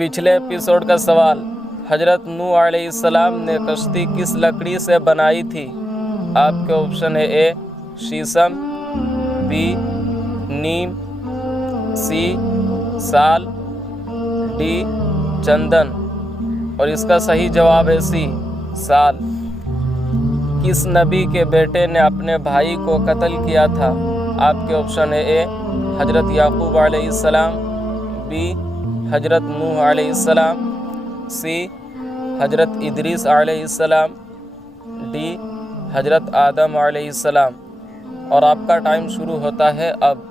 पिछले एपिसोड का सवाल, हजरत नूह अलैहिस्सलाम ने कश्ती किस लकड़ी से बनाई थी? आपके ऑप्शन है ए शीशम, बी नीम, सी साल, डी चंदन। और इसका सही जवाब है सी साल। किस नबी के बेटे ने अपने भाई को कत्ल किया था? आपके ऑप्शन है ए हजरत याकूब अलैहिस्सलाम, बी हजरत नूह अलैहिस्सलाम, सी हजरत इदरीस अलैहिस्सलाम, डी हजरत आदम अलैहिस्सलाम। और आपका टाइम शुरू होता है अब।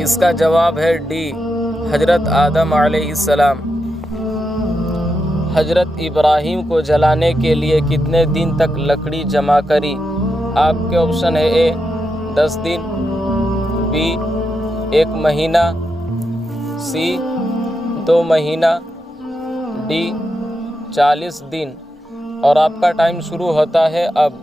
इसका जवाब है डी हजरत आदम अलैहिस्सलाम। हजरत इब्राहीम को जलाने के लिए कितने दिन तक लकड़ी जमा करी? आपके ऑप्शन है ए 10 दिन, बी 1 महीना, सी 2 महीना, डी 40 दिन। और आपका टाइम शुरू होता है अब।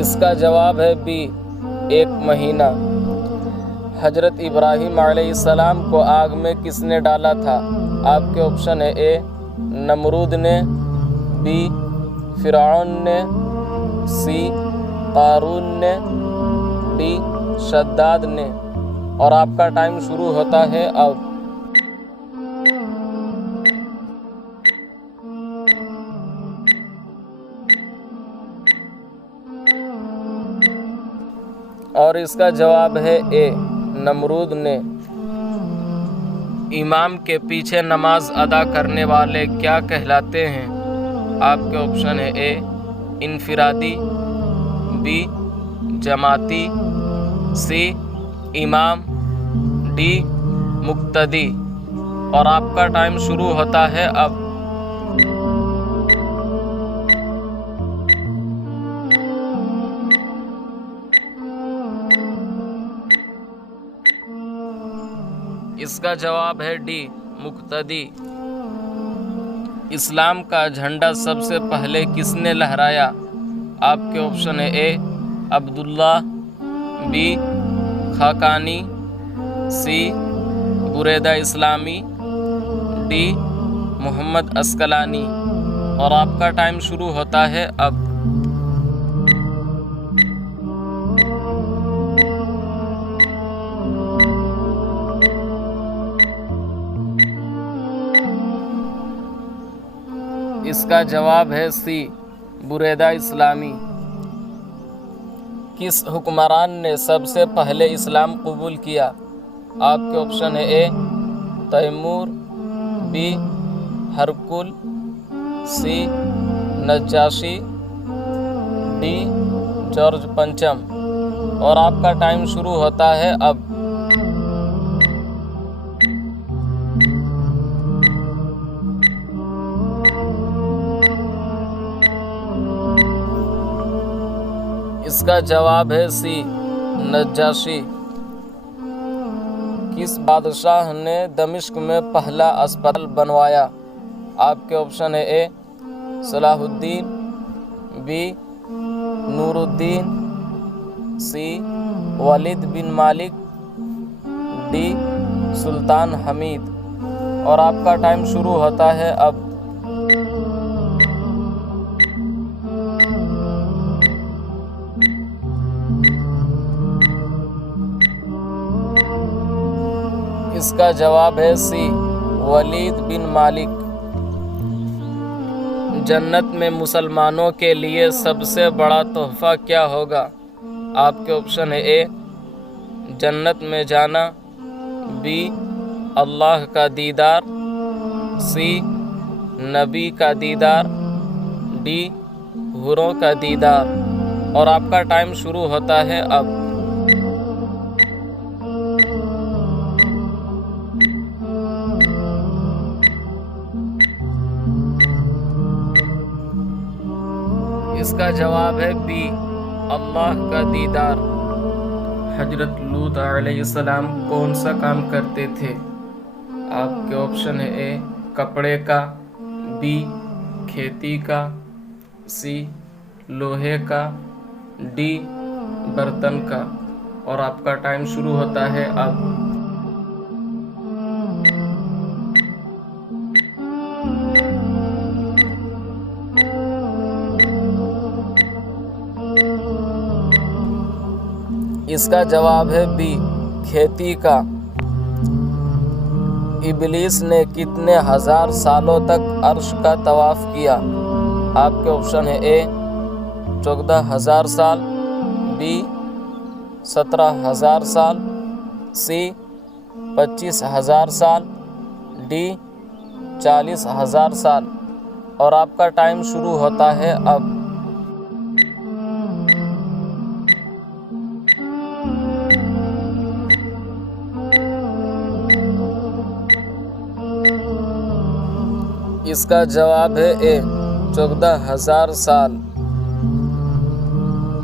इसका जवाब है बी 1 महीना। हजरत इब्राहीम अलैहिस्सलाम को आग में किसने डाला था? आपके ऑप्शन है ए नमरूद ने, बी फिरौन ने, सी कारून ने, डी शद्दाद ने। और आपका टाइम शुरू होता है अब। और इसका जवाब है ए नमरूद ने। इमाम के पीछे नमाज अदा करने वाले क्या कहलाते हैं? आपके ऑप्शन है ए इनफिरादी, बी जमाती, सी इमाम, डी मुक्तदी। और आपका टाइम शुरू होता है अब। इसका जवाब है डी मुक्तदी। इस्लाम का झंडा सबसे पहले किसने लहराया? आपके ऑप्शन है ए अब्दुल्ला, बी खाकानी, सी बुरैदा इस्लामी, डी मोहम्मद अस्कलानी। और आपका टाइम शुरू होता है अब। इसका जवाब है सी बुरैदा इस्लामी। किस हुक्मरान ने सबसे पहले इस्लाम कबूल किया? आपके ऑप्शन है ए तैमूर, बी हरकुल, सी नज्जाशी, डी जॉर्ज पंचम। और आपका टाइम शुरू होता है अब। इसका जवाब है सी नज्जाशी। किस बादशाह ने दमिश्क में पहला अस्पताल बनवाया? आपके ऑप्शन है ए सलाहुद्दीन, बी नूरुद्दीन, सी वलीद बिन मालिक, डी सुल्तान हमीद। और आपका टाइम शुरू होता है अब। इसका जवाब है सी वलीद बिन मालिक। जन्नत में मुसलमानों के लिए सबसे बड़ा तोहफा क्या होगा? आपके ऑप्शन है ए जन्नत में जाना, बी अल्लाह का दीदार, सी नबी का दीदार, डी हुरों का दीदार। और आपका टाइम शुरू होता है अब। इसका जवाब है बी अल्लाह का दीदार। हजरत लूत अलैहिस्सलाम कौन सा काम करते थे? आपके ऑप्शन है ए कपड़े का, बी खेती का, सी लोहे का, डी बर्तन का। और आपका टाइम शुरू होता है अब। इसका जवाब है बी खेती का। इब्लीस ने कितने हजार सालों तक अर्श का तवाफ किया? आपके ऑप्शन है ए 14,000 साल, बी 17,000 साल, सी 25,000 साल, डी 40,000 साल। और आपका टाइम शुरू होता है अब। इसका जवाब है ए 14,000 साल।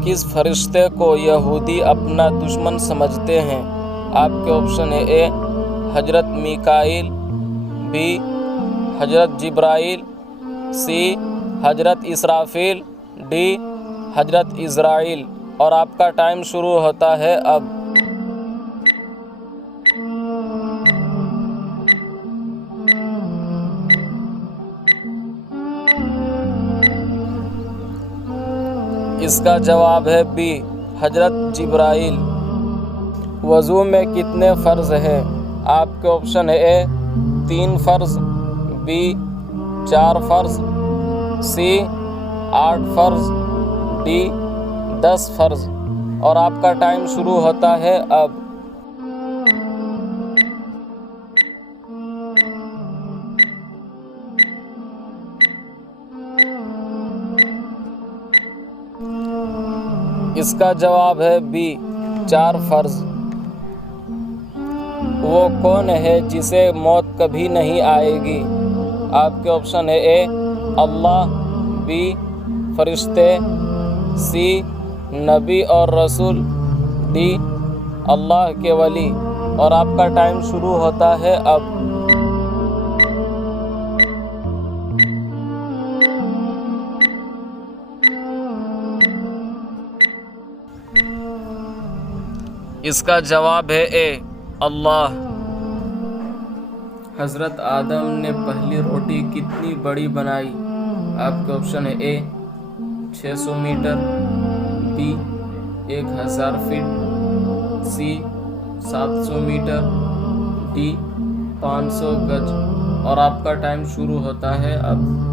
किस फरिश्ते को यहूदी अपना दुश्मन समझते हैं? आपके ऑप्शन है ए हजरत मीकाईल, बी हजरत जिब्राइल, सी हजरत इसराफील, डी हजरत इज़राइल। और आपका टाइम शुरू होता है अब। इसका जवाब है बी हजरत जिब्राइल। वज़ू में कितने फ़र्ज़ हैं? आपके ऑप्शन है ए 3 फ़र्ज़, बी 4 फ़र्ज़, सी 8 फ़र्ज़, डी 10 फ़र्ज़। और आपका टाइम शुरू होता है अब। इसका जवाब है बी 4 फ़र्ज़। वो कौन है जिसे मौत कभी नहीं आएगी? आपके ऑप्शन है ए अल्लाह, बी फरिश्ते, सी नबी और रसूल, डी अल्लाह के वली। और आपका टाइम शुरू होता है अब। इसका जवाब है ए अल्लाह। हज़रत आदम ने पहली रोटी कितनी बड़ी बनाई? आपके ऑप्शन है ए 600 मीटर, बी 1000 फीट, सी 700 मीटर, डी 500 गज। और आपका टाइम शुरू होता है अब।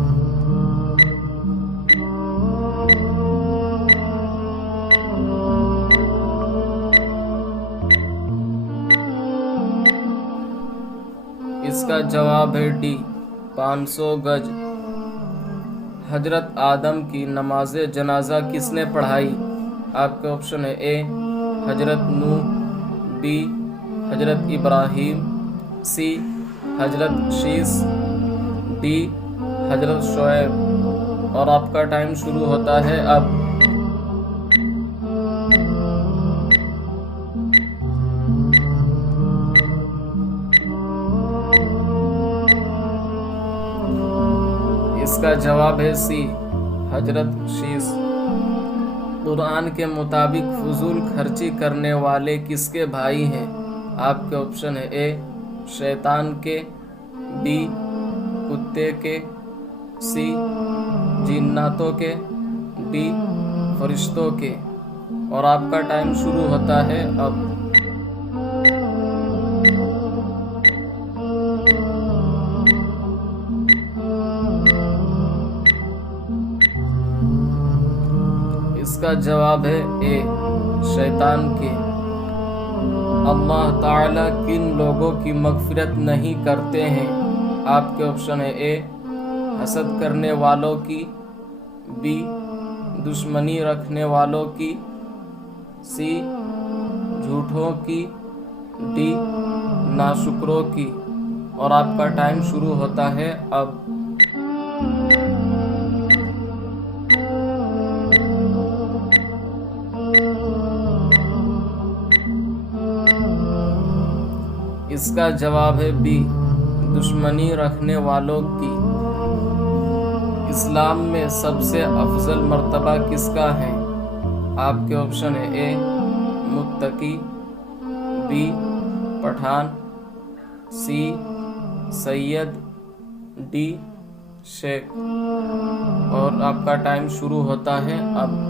इसका जवाब है डी 500 गज। हजरत आदम की नमाज जनाजा किसने पढ़ाई? आपके ऑप्शन है ए हजरत नूह, बी हजरत इब्राहीम, सी हजरत शीस, डी हजरत शुएब। और आपका टाइम शुरू होता है अब। इसका जवाब है सी हजरत शीस। कुरान के मुताबिक फजूल खर्ची करने वाले किसके भाई हैं? आपके ऑप्शन है ए शैतान के, बी कुत्ते के, सी जिन्नातों के, डी फरिश्तों के। और आपका टाइम शुरू होता है अब। इसका जवाब है ए शैतान के। अल्लाह ताला किन लोगों की मग़फ़िरत नहीं करते हैं? आपके ऑप्शन है ए हसद करने वालों की, बी दुश्मनी रखने वालों की, सी झूठों की, डी नाशुक्रों की। और आपका टाइम शुरू होता है अब। इसका जवाब है बी, दुश्मनी रखने वालों की। इस्लाम में सबसे अफजल मर्तबा किसका है? आपके ऑप्शन है ए मुत्तकी, बी पठान, सी सैयद, डी शेख। और आपका टाइम शुरू होता है अब।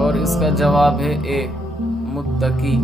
और इसका जवाब है ए मुत्तकी।